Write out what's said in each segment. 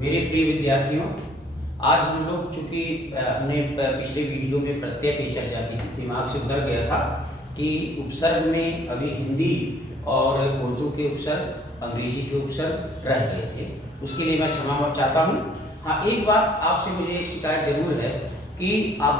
मेरे प्रिय विद्यार्थियों, आज हम लोग चूंकि हमने पिछले वीडियो में प्रत्यय पे चर्चा की थी, दिमाग से उतर गया था कि उपसर्ग में अभी हिंदी और उर्दू के उपसर्ग, अंग्रेजी के उपसर्ग रह गए थे। उसके लिए मैं क्षमा चाहता हूँ। हाँ, एक बात आपसे मुझे एक शिकायत जरूर है कि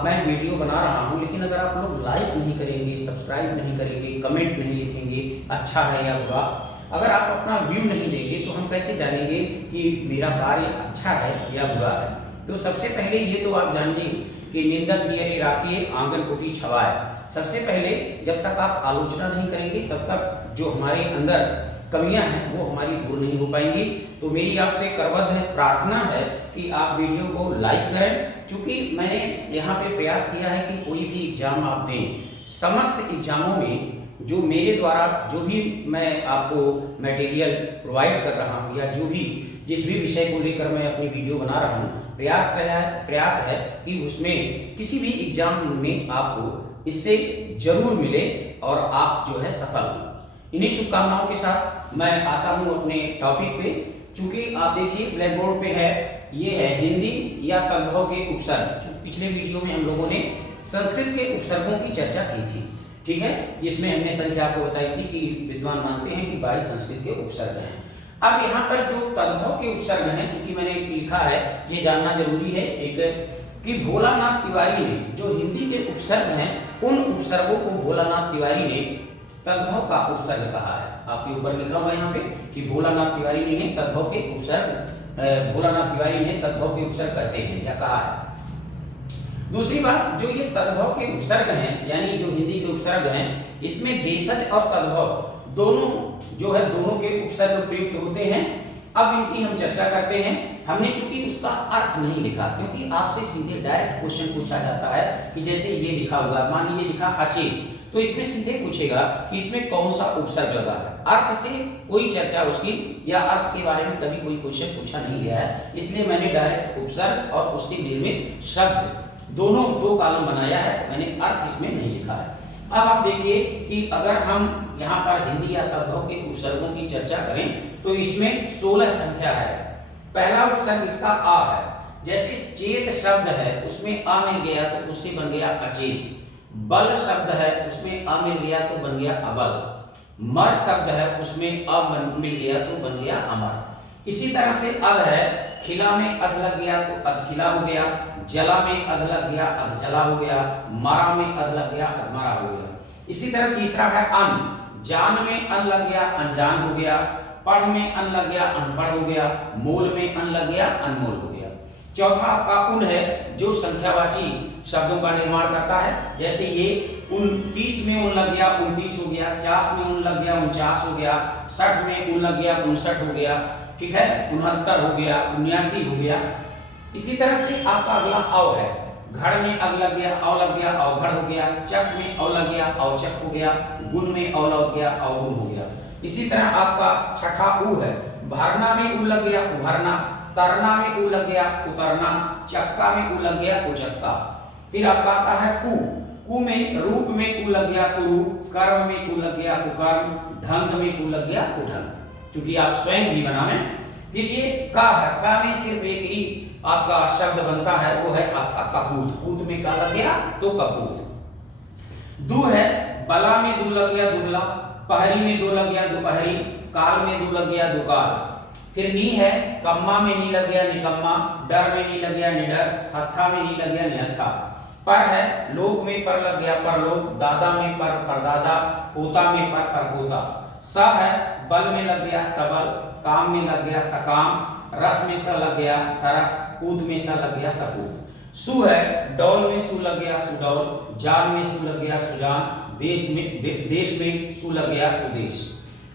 मैं वीडियो बना रहा हूँ, लेकिन अगर आप लोग लाइक नहीं करेंगे, सब्सक्राइब नहीं करेंगे, कमेंट नहीं लिखेंगे अच्छा है या बुरा, अगर आप अपना व्यू नहीं देंगे तो हम कैसे जानेंगे कि मेरा कार्य अच्छा है या बुरा है। तो सबसे पहले ये तो आप जानिए कि निंदक नियरे राखिए आंगन कोटी छवाए। सबसे पहले जब तक आप आलोचना नहीं करेंगे तब तक जो हमारे अंदर कमियां हैं वो हमारी दूर नहीं हो पाएंगी। तो मेरी आपसे करबद्ध प्रार्थना है कि आप वीडियो को लाइक करें, क्योंकि मैंने यहाँ पे प्रयास किया है कि कोई भी एग्जाम आप दें, समस्त एग्जामों में जो मेरे द्वारा जो भी मैं आपको मटेरियल प्रोवाइड कर रहा हूँ या जो भी जिस भी विषय को लेकर मैं अपनी वीडियो बना रहा हूँ, प्रयास है कि उसमें किसी भी एग्जाम में आपको इससे जरूर मिले और आप जो है सफल हो। इन्हीं शुभकामनाओं के साथ मैं आता हूँ अपने टॉपिक पे। चूंकि आप देखिए ब्लैक बोर्ड पे है, ये है हिंदी या तद्भव के उपसर्ग। पिछले वीडियो में हम लोगों ने संस्कृत के उपसर्गों की चर्चा की थी, ठीक है, जिसमें हमने संख्या आपको बताई थी कि विद्वान मानते हैं कि 22 संस्कृत के उपसर्ग हैं। अब यहाँ पर जो तद्भव के उपसर्ग हैं, क्योंकि मैंने लिखा है ये जानना जरूरी है एक कि भोलानाथ तिवारी ने जो हिंदी के उपसर्ग हैं उन उपसर्गों को भोलानाथ तिवारी ने तद्भव का उपसर्ग कहा है। आपके ऊपर लिखा हुआ है यहाँ पे कि भोलानाथ तिवारी ने तद्भव के उपसर्ग, भोलानाथ तिवारी ने तद्भव के उपसर्ग कहते हैं या कहा है। दूसरी बात, जो ये तद्भव के उपसर्ग हैं यानी जो हिंदी के उपसर्ग हैं, इसमें देशज और तद्भव दोनों जो है दोनों के उपसर्ग प्रयुक्त होते हैं। अब इनकी हम चर्चा करते हैं। हमने चूंकि उसका अर्थ नहीं लिखा, क्योंकि आपसे सीधे डायरेक्ट क्वेश्चन पूछा जाता है कि जैसे ये लिखा हुआ, मान लीजिए लिखा अचेत, तो इसमें सीधे पूछेगा कि इसमें कौन सा उपसर्ग लगा है। अर्थ से कोई चर्चा उसकी या अर्थ के बारे में कभी कोई क्वेश्चन पूछा नहीं गया है, इसलिए मैंने डायरेक्ट उपसर्ग और उससे निर्मित शब्द दोनों दो कॉलम बनाया है, तो मैंने अर्थ इसमें नहीं लिखा है। अब आप देखिए कि अगर हम यहाँ पर हिंदी या तद्भव के उपसर्गों की चर्चा करें तो इसमें 16 संख्या है। पहला उपसर्ग इसका आ है, जैसे चेत शब्द है उसमें आ मिल गया तो उससे बन गया अचेत। बल शब्द है उसमें आ मिल गया तो बन गया अबल। मर शब्द है उसमें अ मिल गया तो बन गया अमर। इसी तरह से अध है, खिला में अध लग गया तो अधखिला हो गया, जला में अध लग गया अधजला हो गया, मरा में अध लग गया अधमरा हो गया। इसी तरह तीसरा है अन, जान में अन लग गया अनजान हो गया, पढ़ में अन लग गया अनपढ़ हो गया, मोल में अन लग गया अनमोल हो गया। चौथा आपका उन है, जो संख्यावाची शब्दों का निर्माण करता है, जैसे ये 29 में उन लग गया 29 हो गया, 50 में उन लग गया 49 हो गया, 60 में उन लग गया 59 हो गया, ठीक है, 69 हो गया, 79 हो गया। इसी तरह से आपका अगला औ है, घड़ में अग लग गया औ लग गया अवघड़ हो गया, चक में औ लग गया औचक हो गया, गुण में औ लग गया अवगुण हो गया। इसी तरह आपका छठा उ है, भरना में उ लग गया उभरना, तरना में उ लग गया उतरना, चक्का में उ लग गया उचक्का। फिर आपका आता है कु, कु में रूप में उ लग गया कुरूप, कर्म में उ लग गया कुकर्म, ढंग में उ लग गया कुढंग, क्योंकि आप स्वयं भी बनावें। फिर ये का है, का में सिर्फ एक ही आपका शब्द बनता है, वो है आपका कपूत, पूत में का लग गया तो कपूत। दु है, बला में दु लग गया दुबला, पहरी में दो लग गया दोपहरी, काल में दो लग गया दुकाल। फिर नी है, कम्मा में नी लग गया निकम्मा, डर में नी लग गया निडर, हत्था में नी लग गया निहत्था। पर है, लोक में पर लग गया परलोक, दादा में पर परदादा, पोता में पर परपोता। स है, बल में लग गया सबल, काम में लग गया सकाम, रस में स लग गया सरस, पूत में स लग गया सपूत। सु है, डौल में सु लग गया सुडौल, जान में सु लग गया सुजान, देश में सु लग गया सुदेश।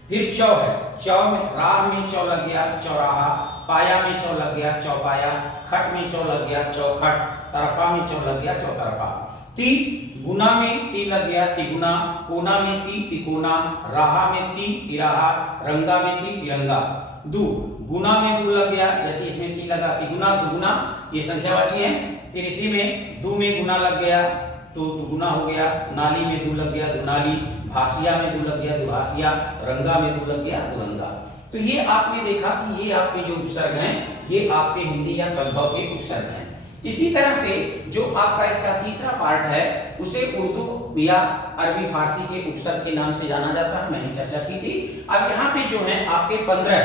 फिर चौ है, चौ में राह में चौ लग गया चौराहा, पाया में चौ लग गया चौपाया, खट में चौ लग गया चौखट, तरफा में चौ लग गया चौतरफा। ती, गुना में ती लग गया तिगुना, कोना में ती तिकोना, राहा में ती तिराहा, रंगा में ती तिरंगा। दु, गुना में दु लग गया, जैसे इसमें ती लगा तिगुना दुगुना, ये संख्यावाची है। फिर इसी में दु में गुना लग गया तो दुगुना हो गया, नाली में दु लग गया दुनाली, भासिया में दु लग गया दुभासिया, रंगा में दु लग गया दुरंगा। तो तो ये आपने देखा कि ये आपके जो उपसर्ग हैं ये आपके हिंदी या तद्भव के उपसर्ग हैं। इसी तरह से जो आपका इसका तीसरा पार्ट है उसे उर्दू या अरबी फारसी के उपसर्ग के नाम से जाना जाता है, मैंने चर्चा की थी। अब यहाँ पे जो है आपके 15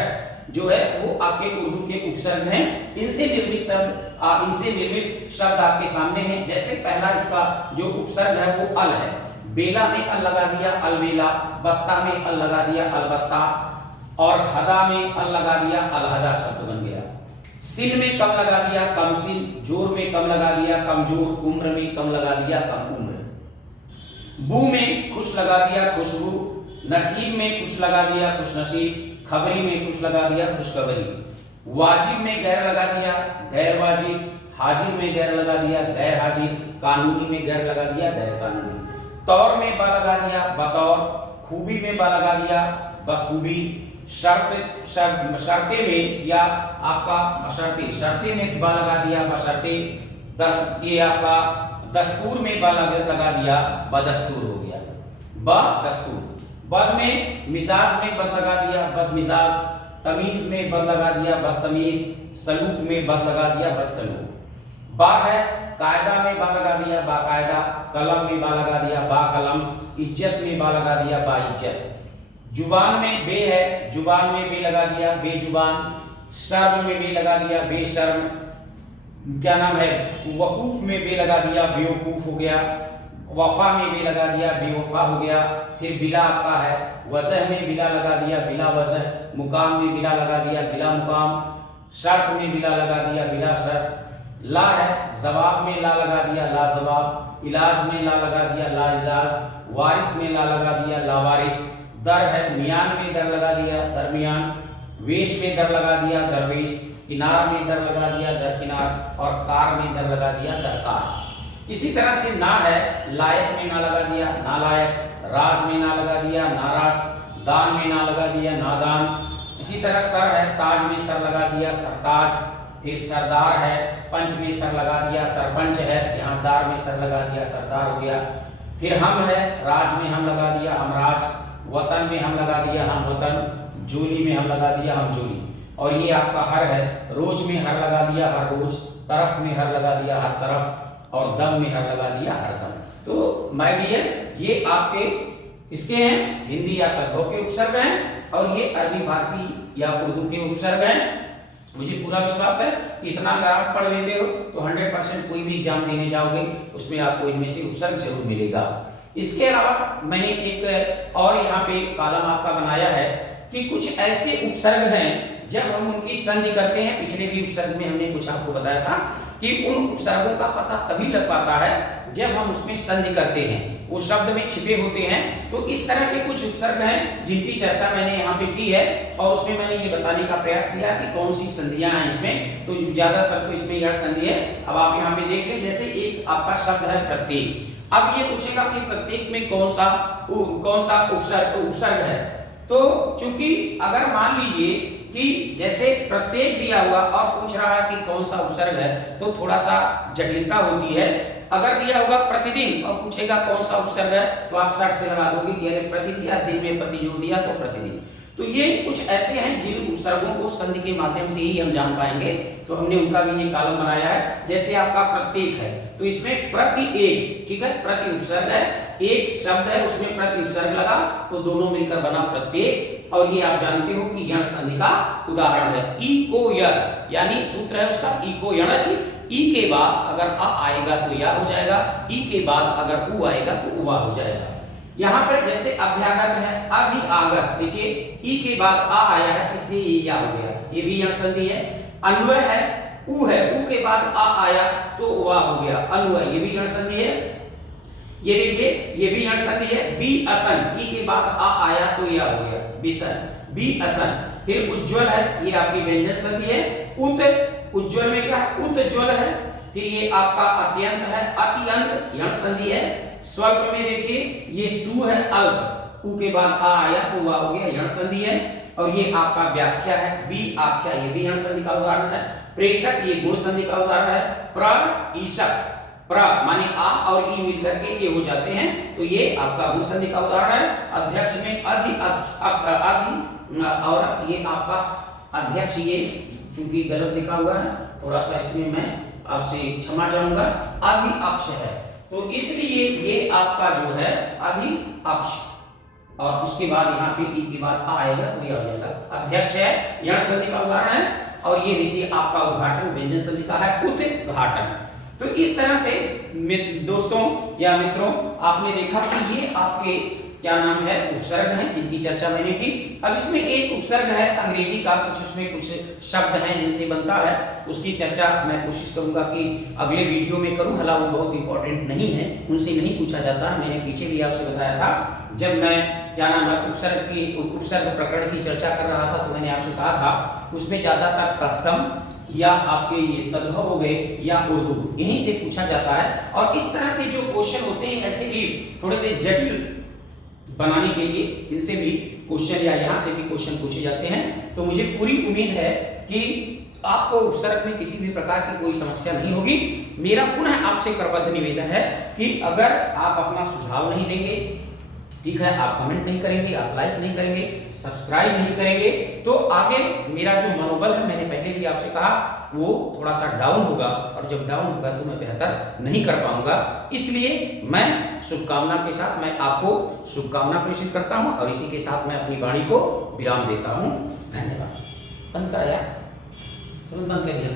जो है वो आपके उर्दू के उपसर्ग हैं। इनसे निर्मित शब्द आपके सामने हैं। जैसे पहला इसका जो उपसर्ग है वो अल है। बेला में अल लगा दिया अलबेला, बत्ता में अल लगा दिया अलबत्ता, और हदा में अल लगा दिया अलहदा शब्द बन गया। सिन में कम लगा दिया कमसिन, जोर में कम लगा दिया कमजोर, उम्र में कम लगा दिया कम उम्र, बू में खुश लगा दिया खुशबू, नसीब में खुश लगा दिया खुश नसीब, खबरी में खुश लगा दिया खुशखबरी, वाजिब में गैर लगा दिया गैर वाजिब, हाजिर में गैर लगा दिया गैर हाजिर, कानूनी में गैर लगा दिया गैर कानूनी, तौर में बा लगा दिया बतौर, खूबी में बा लगा दिया बखूबी, शर्ते में या आपका शर्ते में बा लगा दिया बशर्ते, ये आपका दस्तूर में बा लगा दिया बदस्तूर हो गया बदस्तूर, बद में मिजाज में बद लगा दिया बदमिजाज, तमीज में बद लगा दिया बदतमीज, सलूक में बद लगा दिया बदसलूक, बा है कायदा में बा लगा दिया बाकायदा, कलम में बा लगा दिया बाकलम, इज्जत में बा लगा दिया बाइज्जत, जुबान में बे है जुबान में बे लगा दिया बेजुबान, शर्म में बे लगा दिया बेशर्म, क्या नाम है वकूफ में बे लगा दिया बेवकूफ हो गया, वफा में बे लगा दिया बेवफा हो गया। फिर बिला आपका है वजह में बिला लगा दिया बिला वजह, मुकाम में बिला लगा दिया बिला मुकाम, शर्त में बिला लगा दिया बिला शर्त, ला है जवाब में ला लगा दिया ला जवाब, इलाज में ला लगा दिया ला इलाज, वारिस में ला लगा दिया ला वारिस, दर है मियान में दर लगा दिया दरमियान, वेश में दर लगा दिया दरवेश, किनार में दर लगा दिया दर किनार, और कार में दर लगा दिया दरकार। इसी तरह से ना है लायक में ना लगा दिया नालायक, राज में ना लगा दिया नाराज, दान में ना लगा दिया नादान। इसी तरह सर है ताज में सर लगा दिया सरताज, फिर सरदार है पंच में सर लगा दिया सरपंच है, यहाँ दार में सर लगा दिया सरदार हो गया। फिर हम है राज में हम लगा दिया हम राज, वतन में हम लगा दिया हम वतन, जोली में हम लगा दिया हम जोली, और ये आपका हर है रोज में हर लगा दिया हर रोज, तरफ में हर लगा दिया हर तरफ, और दम में हर लगा दिया हर दम। तो माय डियर ये आपके इसके हैं हिंदी या तद्भव के उपसर्ग हैं, और ये अरबी फारसी या उर्दू के उपसर्ग हैं। मुझे पूरा विश्वास है कि इतना अगर आप पढ़ लेते हो तो 100% कोई भी एग्जाम देने जाओगे उसमें आपको इनमें से उपसर्ग जरूर मिलेगा। इसके अलावा मैंने एक और यहाँ पे कॉलम आपका बनाया है कि कुछ ऐसे उपसर्ग हैं जब हम उनकी संधि करते हैं। पिछले भी उपसर्ग में हमने कुछ आपको बताया था कि उन उपसर्गों का पता तभी लग पाता है जब हम उसमें संधि करते हैं, वो शब्द में छिपे होते हैं। तो इस तरह के कुछ उपसर्ग हैं जिनकी चर्चा मैंने यहाँ पे की है, और उसमें मैंने ये बताने का प्रयास किया कि कौन सी संधियां हैं इसमें। तो ज्यादातर तो इसमें यह संधि है। अब आप यहाँ पे देख लें, जैसे एक आपका शब्द है प्रत्येक। अब ये पूछेगा कि प्रत्येक में कौन सा उपसर्ग है। तो चूंकि अगर मान लीजिए कि जैसे प्रत्येक दिया हुआ और पूछ रहा है कि कौन सा उपसर्ग है, तो थोड़ा सा जटिलता होती है। अगर दिया होगा प्रतिदिन और पूछेगा कौन सा उपसर्ग है, तो आप सर्च से लगा दोगे कि अरे प्रति दिया, दिन में प्रति जोड़ दिया तो प्रतिदिन। तो ये कुछ ऐसे हैं जिन उपसर्गों को संधि के माध्यम से ही हम जान पाएंगे। तो हमने उनका भी ये कॉलम बनाया है। जैसे आपका प्रत्येक है तो इसमें प्रति एक, ठीक है, प्रति उपसर्ग है, एक शब्द है उसमें प्रति उपसर्ग लगा तो दोनों मिलकर बना प्रत्येक। और ये आप जानते हो कि यण संधि का उदाहरण है। ई को यण, यानी सूत्र है उसका ई को यण। ई के बाद अगर अ आएगा तो या हो जाएगा, ई के बाद अगर उ आएगा तो उवा हो जाएगा। यहाँ पर जैसे अभ्यागत है अभिआगत, देखिए ई के बाद आ आया है इसलिए ये या हो गया, ये भी यण संधि है। अन्वय है उ है, उ के बाद आ आया तो वा हो गया अन्वय, ये भी यण संधि है। ये देखिए ये भी यण संधि है। बी असन, ई के बाद आ आया तो या हो गया बिसन, बी असन। फिर उज्ज्वल है, ये आपकी व्यंजन संधि है। उत, उज्ज्वल में क्या है उज्ज्वल है। फिर ये आपका अत्यंत है अत्यंत, यण संधि है। स्वल्प में देखिए ये सु है अल्प, उ के बाद आ आया तो वा हो गया, यण संधि है। और ये आपका व्याख्या है बी आख्या, ये भी यण संधि का उदाहरण है। प्रेषक, ये गुण संधि का उदाहरण है। प्रईषक, प्र माने आ और ई मिलकर के ये हो जाते हैं, तो ये आपका गुण संधि का उदाहरण है। अध्यक्ष में अधि और ये आपका अध्यक्ष, ये चूंकि गलत लिखा हुआ है थोड़ा सा, इसमें मैं आपसे क्षमा चाहूंगा, आदि अक्ष है, तो इसलिए ये आपका जो है आदि अक्ष, और उसके बाद यहाँ पे ई के बाद आ आएगा तो ये आ जाएगा अध्यक्ष है, यण संधि का उदाहरण है। और ये देखिए आपका उद्घाटन व्यंजन संधि का है उद्घाटन। तो इस तरह से दोस्तों या मित्रों आपने देखा कि ये आपके क्या नाम है उपसर्ग हैं जिनकी चर्चा मैंने की। अब इसमें एक उपसर्ग है अंग्रेजी का, कुछ उसमें कुछ शब्द हैं जिनसे बनता है, उसकी चर्चा मैं कोशिश करूंगा कि अगले वीडियो में करूं। हालांकि वो बहुत इंपॉर्टेंट नहीं है, उनसे नहीं पूछा जाता। मैंने पीछे भी आपसे बताया था जब मैं क्या नाम है उपसर्ग प्रकरण की चर्चा कर रहा था, तो मैंने आपसे कहा था उसमें ज्यादातर तत्सम या आपके ये तद्भव हो गए या उर्दू, यहीं से पूछा जाता है। और इस तरह के जो क्वेश्चन होते हैं ऐसे भी थोड़े से जटिल बनाने के लिए इनसे भी क्वेश्चन या यहाँ से भी क्वेश्चन पूछे जाते हैं। तो मुझे पूरी उम्मीद है कि आपको उपसर्ग में किसी भी प्रकार की कोई समस्या नहीं होगी। मेरा पुनः आपसे करबद्ध निवेदन है कि अगर आप अपना सुझाव नहीं देंगे, ठीक है, आप कमेंट नहीं करेंगे, आप लाइक नहीं करेंगे, सब्सक्राइब नहीं करेंगे, तो आगे मेरा जो मनोबल है, मैंने पहले भी आपसे कहा, वो थोड़ा सा डाउन होगा, और जब डाउन होगा तो मैं बेहतर नहीं कर पाऊंगा। इसलिए मैं शुभकामना के साथ मैं आपको शुभकामना प्रेषित करता हूं, और इसी के साथ मैं अपनी वाणी को विराम देता हूं। धन्यवाद। बंद कराया, तुरंत बंद कर दिया।